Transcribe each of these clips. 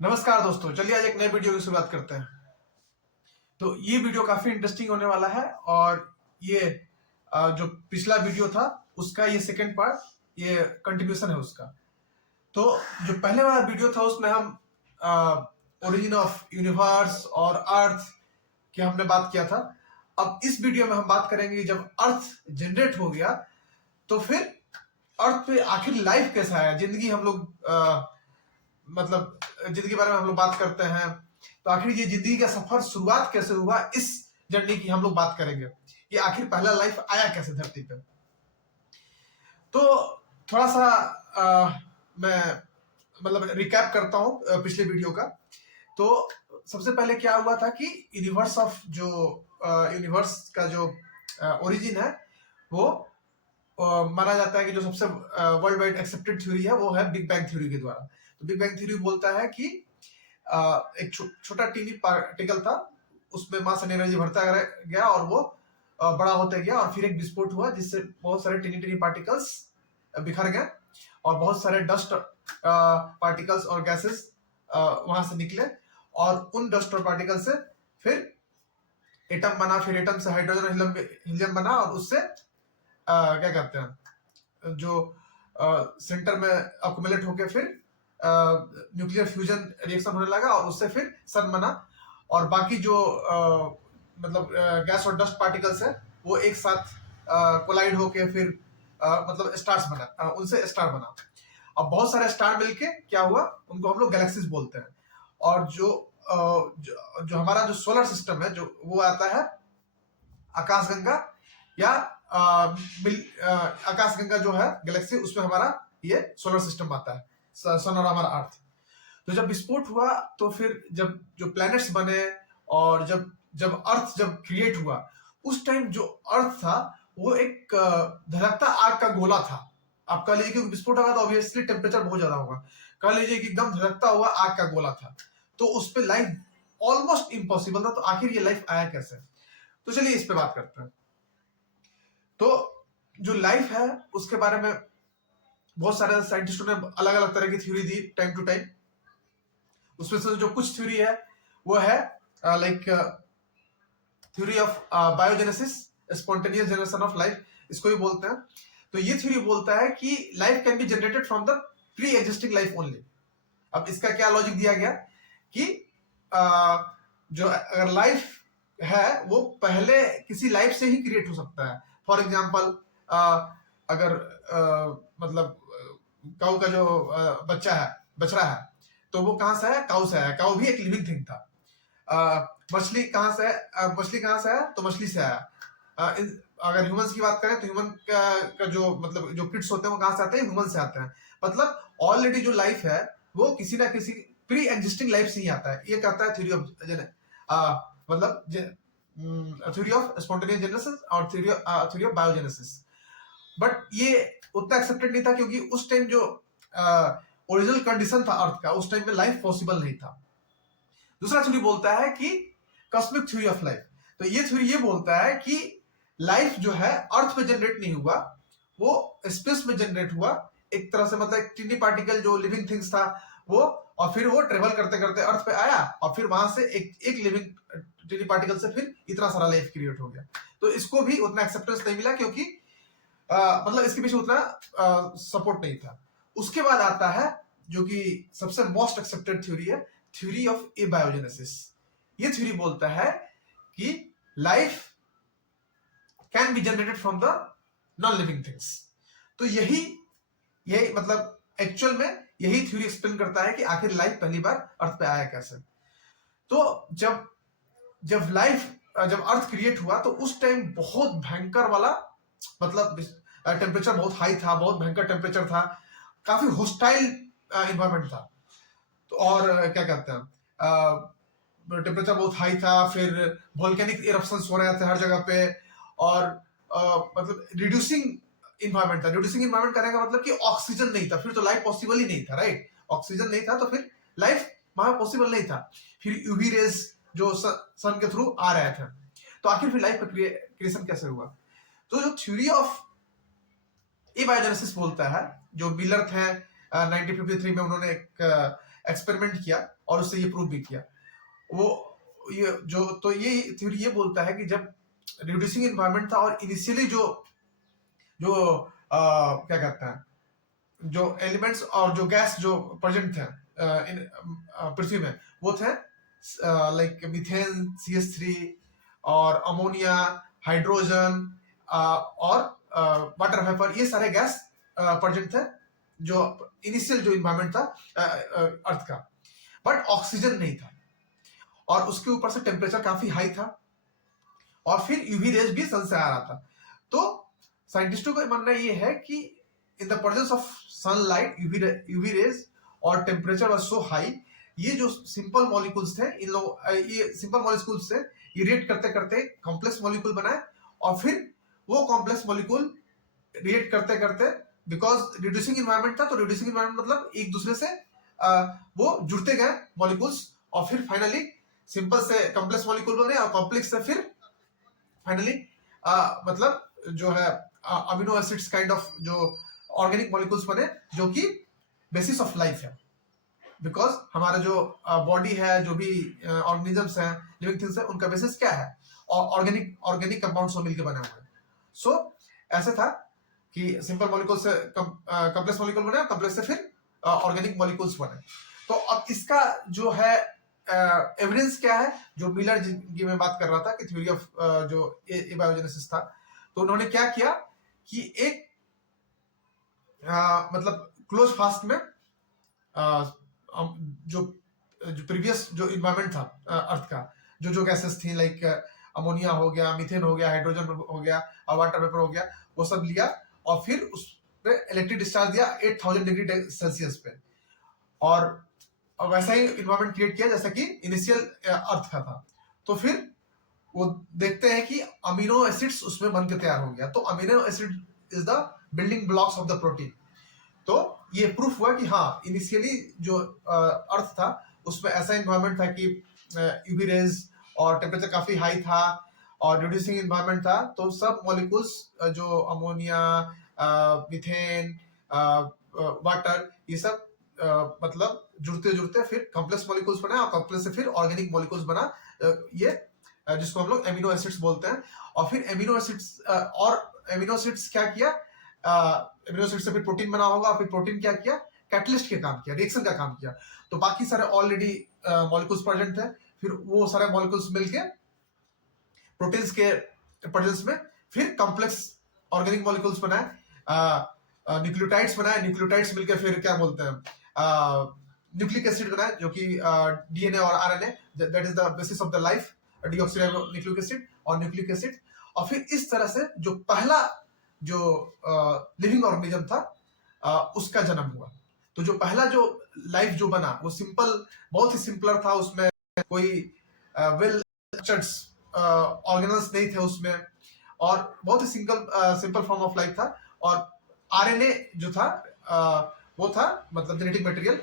नमस्कार दोस्तों, चलिए आज एक नए वीडियो की शुरुआत करते हैं। तो ये वीडियो काफी इंटरेस्टिंग होने वाला है और ये जो पिछला वीडियो था उसका ये सेकंड पार्ट, ये कंटिन्यूशन है उसका। तो जो पहले वाला वीडियो था उसमें हम ओरिजिन ऑफ यूनिवर्स और अर्थ की हमने बात किया था। अब इस वीडियो में हम बात करेंगे कि जब अर्थ जनरेट हो गया तो फिर अर्थ पे आखिर लाइफ कैसा है, जिंदगी हम लोग मतलब जिंदगी के बारे में हम लोग बात करते हैं, तो आखिर ये जिंदगी का सफर शुरुआत कैसे हुआ, इस जर्नी की हम लोग बात करेंगे कि आखिर पहला लाइफ आया कैसे धरती पे। तो थोड़ा सा मैं मतलब रिकैप करता हूँ पिछले वीडियो का। तो सबसे पहले क्या हुआ था कि यूनिवर्स का जो ओरिजिन है वो माना जाता है कि जो सबसे वर्ल्ड वाइड एक्सेप्टेड थ्योरी है वो है बिग बैंग थ्योरी के द्वारा। तो बिग बैंग थ्योरी बोलता है कि एक छोटा टीनी पार्टिकल था, उसमें मास एंड एनर्जी बढ़ता गया और वो बड़ा होते गया और फिर एक विस्फोट हुआ जिससे बहुत सारे टीनी टीनी पार्टिकल्स बिखर गए और बहुत सारे डस्ट पार्टिकल्स और गैसेस वहां से निकले और उन डस्ट और पार्टिकल से फिर एटम बना, फिर एटम से हाइड्रोजन हीलियम बना और उससे क्या कहते हैं जो सेंटर में अकुमुलेट होके फिर न्यूक्लियर फ्यूजन रिएक्शन होने लगा और उससे फिर सन बना और बाकी जो मतलब गैस और डस्ट पार्टिकल्स है वो एक साथ कोलाइड होके फिर मतलब स्टार्स बना, उनसे स्टार बना। अब बहुत सारे स्टार मिलके क्या हुआ, उनको हम लोग गैलेक्सीज बोलते हैं। और जो हमारा जो सोलर सिस्टम है जो वो आता है आकाशगंगा या आकाशगंगा जो है गैलेक्सी, उसमें हमारा ये सोलर सिस्टम आता है, सन और हमारा अर्थ। तो जब विस्फोट हुआ तो फिर जब जो प्लैनेट्स बने और जब जब अर्थ जब क्रिएट हुआ उस टाइम जो अर्थ था वो एक धधकता आग का गोला था। आप कह लीजिए कि विस्फोट होगा तो ऑब्वियसली टेम्परेचर बहुत ज्यादा होगा, कह लीजिए कि एकदम धधकता हुआ आग का गोला था, तो उस पर लाइफ ऑलमोस्ट इम्पॉसिबल था। तो आखिर ये लाइफ आया कैसे, तो चलिए इस पे बात करते हैं। तो जो लाइफ है उसके बारे में बहुत सारे साइंटिस्टों ने अलग अलग तरह की थ्योरी दी टाइम टू टाइम। उसमें से जो कुछ थ्योरी है वो है like theory of biogenesis, spontaneous generation of life, इसको भी बोलते हैं। तो ये थ्योरी बोलता है कि life can be generated from the pre existing life only. अब इसका क्या लॉजिक दिया गया कि जो अगर लाइफ है वो पहले किसी लाइफ से ही क्रिएट हो सकता है। फॉर एग्जाम्पल अगर मतलब काऊ का जो बछड़ा है तो वो कहाँ से है, काऊ से है, काऊ भी एक लिविंग थिंग था। मछली कहाँ से है, मछली कहाँ से है तो मछली से आया। अगर ह्यूमंस की बात करें तो ह्यूमन का जो मतलब जो किड्स होते हैं वो कहाँ से आते हैं, ह्यूमन से आते हैं। मतलब ऑलरेडी जो लाइफ है वो किसी ना किसी प्री एग्जिस्टिंग लाइफ से ही आता है। ये कहता है थ्योरी ऑफ मतलब थ्योरी ऑफ स्पॉन्टेनियस जनरेशन और थ्योरी ऑफ बायोजेनेसिस। बट ये उतना एक्सेप्टेड नहीं था क्योंकि उस टाइम जो ओरिजिनल कंडीशन था अर्थ का, उस टाइम में लाइफ पॉसिबल नहीं था। दूसरा थ्योरी बोलता है कि कॉस्मिक थ्योरी ऑफ लाइफ। तो ये थ्योरी ये बोलता है कि लाइफ जो है अर्थ पे जनरेट नहीं हुआ, वो स्पेस में जनरेट हुआ एक तरह से। मतलब एक टिनी पार्टिकल जो लिविंग थिंग्स था वो, और फिर वो ट्रेवल करते करते अर्थ पे आया और फिर वहां से एक लिविंग टिनी पार्टिकल से फिर इतना सारा लाइफ क्रिएट हो गया। तो इसको भी उतना एक्सेप्टेंस नहीं मिला क्योंकि मतलब इसके पीछे उतना सपोर्ट नहीं था। उसके बाद आता है जो कि सबसे मोस्ट एक्सेप्टेड थ्योरी है, थ्योरी ऑफ एबायोजेनेसिस। ये थ्योरी बोलता है कि life can be generated from the non living things. तो यही मतलब एक्चुअल में यही थ्योरी एक्सप्लेन करता है कि आखिर लाइफ पहली बार अर्थ पे आया कैसे। तो जब अर्थ क्रिएट हुआ तो उस टाइम बहुत भयंकर वाला मतलब टेम्परेचर बहुत हाई था, बहुत भयंकर टेम्परेचर था, काफी होस्टाइल इन्वायरमेंट था। तो और क्या कहते हैं टेम्परेचर बहुत हाई था, फिर वोल्केनिक इरप्शंस हो रहे थे हर जगह पे और मतलब रिड्यूसिंग इन्वायरमेंट था। रिड्यूसिंग इन्वायरमेंट करने का मतलब कि ऑक्सीजन नहीं था, फिर तो लाइफ पॉसिबल ही नहीं था, राइट। ऑक्सीजन नहीं था तो फिर लाइफ वहां पॉसिबल नहीं था। फिर यूवी रेज जो सन के थ्रू आ रहे थे, तो आखिर फिर लाइफ का क्रिएशन कैसे हुआ। तो जो थ्योरी ऑफ एबायोजेनेसिस बोलता है, जो मिलर थे 1953 में उन्होंने एक एक्सपेरिमेंट किया और उससे ये प्रूव भी किया। वो ये थ्योरी ये बोलता है कि जब रिड्यूसिंग एनवायरनमेंट था और इनिशियली जो जो क्या कहते हैं, जो एलिमेंट्स और जो गैस जो प्रेजेंट थे इन पृथ्वी में, वो थे लाइक मीथेन, CH3 और अमोनिया, हाइड्रोजन और वाटर वेपर, ये सारे गैस प्रेजेंट थे जो इनिशियल जो इन्वायरमेंट था अर्थ का। बट ऑक्सीजन नहीं था और उसके ऊपर से टेम्परेचर काफी हाई था और फिर यूवी रेज भी सन से आ रहा था। तो साइंटिस्टों का मानना ये है कि in the presence of sunlight, UV rays और टेम्परेचर वाज सो हाई, ये जो सिंपल मॉलिक्यूल्स थे, इन लोग ये सिंपल मॉलिक्यूल्स से ये रिएक्ट करते करते कॉम्प्लेक्स मॉलिक्यूल बनाए और फिर वो कॉम्प्लेक्स मॉलिक्यूल रिएक्ट करते करते, बिकॉज रिड्यूसिंग इन्वायरमेंट था, तो रिड्यूसिंग इन्वायरमेंट मतलब एक दूसरे से वो जुड़ते गए मॉलिक्यूल्स और फिर फाइनली सिंपल से कॉम्प्लेक्स मॉलिक्यूल बने और कॉम्प्लेक्स से फिर फाइनली मतलब जो है अमीनो एसिड्स काइंड ऑफ जो ऑर्गेनिक मॉलिक्यूल्स बने, जो कि बेसिस ऑफ लाइफ है। बिकॉज हमारा जो बॉडी है, जो भी ऑर्गेनिजम्स हैं, लिविंग थिंग्स हैं, उनका बेसिस क्या है? ऑर्गेनिक कंपाउंड्स मिलकर बने हुए हैं। सो ऐसे था कि सिंपल मॉलिक्यूल से कॉम्प्लेक्स मॉलिक्यूल बने, कॉम्प्लेक्स से फिर ऑर्गेनिक मॉलिक्यूल्स बने। तो अब इसका जो है एविडेंस क्या है, जो मिलर की मैं बात कर रहा था कि थ्योरी ऑफ जो एबायोजेनेसिस था, तो उन्होंने क्या किया कि एक मतलब क्लोज फास्ट में जो प्रीवियस जो इन्वायरमेंट था अर्थ का, जो गैसेस थी लाइक अमोनिया हो गया, मीथेन हो गया, हाइड्रोजन हो गया और वाटर वेपर हो गया, वो सब लिया और फिर उस पे इलेक्ट्रिक डिस्चार्ज दिया 8000 डिग्री सेल्सियस पे, और वैसा ही इन्वायरमेंट क्रिएट किया जैसा कि इनिशियल अर्थ का था। तो फिर वो देखते हैं कि अमीनो एसिड्स उसमें बन के तैयार हो गया। तो amino acid is the building blocks of the protein. तो ये प्रूफ हुआ कि हाँ, इनिशियली जो अर्थ था उसमें ऐसा इन्वायरमेंट था कि यूवी रेज और टेम्परेचर काफी हाई था और रिड्यूसिंग इन्वायरमेंट था। तो सब मॉलिक्यूल्स जो अमोनिया, मीथेन, वाटर, ये सब मतलब जुड़ते जुड़ते फिर कॉम्प्लेक्स मॉलिक्यूल्स बना और कॉम्प्लेक्स से फिर ऑर्गेनिक मॉलिक्यूल्स बना, ये जिसको हम लोग एमिनो एसिड्स बोलते हैं। और फिर एमिनो एसिड्स क्या किया, एमिनो एसिड से फिर प्रोटीन बना होगा, फिर प्रोटीन क्या किया, कैटलिस्ट के काम किया, रिएक्शन का काम किया। तो बाकी सारे ऑलरेडी मॉलिक्यूल्स प्रेजेंट थे, फिर वो सारे मॉलिक्यूल्स मिलके प्रोटीन्स के प्रेजेंस में फिर कॉम्प्लेक्स ऑर्गेनिक मॉलिक्यूल्स बनाए, न्यूक्लियोटाइड्स बनाए, न्यूक्लियोटाइड्स मिलकर फिर क्या बोलते हैं, न्यूक्लिक एसिड बनाए, जो कि डीएनए और RNA, that is the basis of the life, deoxyribonucleic acid और न्यूक्लिक एसिड। और फिर इस तरह से जो पहला जो लिविंग ऑर्गेनिज्म था उसका जन्म हुआ। तो जो पहला जो लाइफ जो बना वो सिंपल, बहुत ही सिंपलर था, उसमें कोई वेल स्ट्रक्चर्ड ऑर्गेनल्स नहीं थे उसमें, और बहुत ही सिंपल फॉर्म ऑफ लाइफ था। और आरएनए जो था वो था मतलब जेनेटिक मटेरियल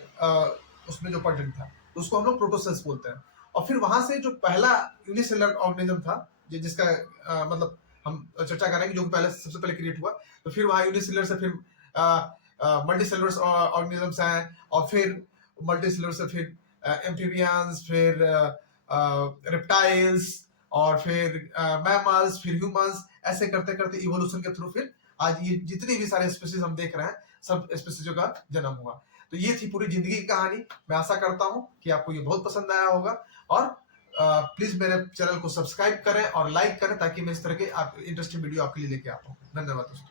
उसमें जो प्रेजेंट था, उसको हम लोग प्रोटोसेल्स बोलते हैं। और फिर वहां से जो पहला यूनिसेलुलर ऑर्गेनिज्म था, जिसका मतलब हम चर्चा करेंगे, जो पहले सबसे पहले क्रिएट हुआ, तो फिर वहां यूनिसेलुलर से फिर मल्टीसेलुलर ऑर्गेनिजम्स आए, और फिर मल्टीसेलुलर से फिर एम्फीबियंस, फिर रेप्टाइल्स, और फिर मैमल्स, फिर ह्यूमंस, ऐसे करते करते इवोल्यूशन के थ्रू फिर आज ये जितनी भी सारे स्पीसीज हम देख रहे हैं, सब स्पीसीजों का जन्म हुआ। तो ये थी पूरी जिंदगी की कहानी। मैं आशा करता हूं कि आपको ये बहुत पसंद आया होगा, और प्लीज मेरे चैनल को सब्सक्राइब करें और लाइक करें, ताकि मैं इस तरह के इंटरेस्टिंग वीडियो आपके लिए लेके आता हूं। धन्यवाद दोस्तों।